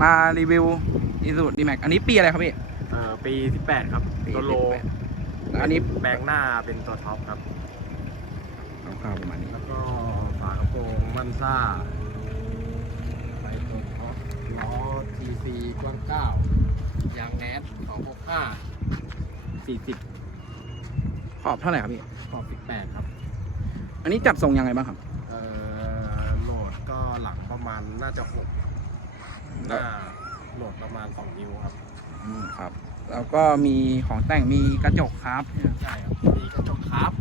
มารีวิวอีซูดีแม็กอันนี้ปีอะไรครับพี่ เอ่อปีที่8ครับปีตัวโล18แล้วอันนี้แปลงหน้าเป็นตัวท็อปครับ คร่าวๆประมาณนี้แล้วก็ฝากระโปรงมันซ่าไปตัวท็อปล้อ TC กว้าง9ยางแนส265 40ขอบเท่าไหร่ครับพี่ ขอบ18 ครับ อันนี้จัดทรงยังไงบ้างครับ เอ่อโหลดก็หลังประมาณน่าจะ 6 หแล้วน้าโหลดประมาณ 2 นิ้วครับ อืมครับ แล้วก็มีของแต่งมีกระจกครับใช่ครับมีกระจกครับ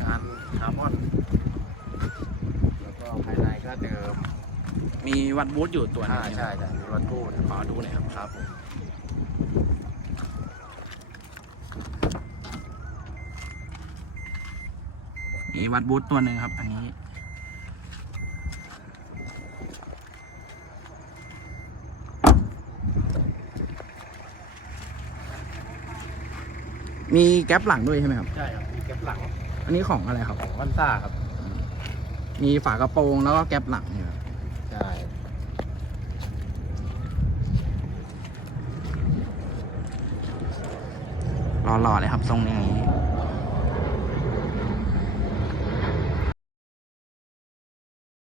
งานคาร์บอน แล้วก็ภายในก็เดิมมีวัดบูธอยู่ตัวหนึใช่งใช่ใช่มีรถตู้ขอดูหน่อยครับครับผมมีวัดบูธตัวหนึ่งครับ อันนี้ มีแก๊ปหลังด้วยใช่ไหมครับ ใช่ครับมีแก๊ปหลังอันนี้ของอะไรครับ ของวันซ่าครับ มีฝากระโปรงแล้วก็แก๊ปหลังเนี่ยครับใช่หล่อๆเลยครับทรงนี้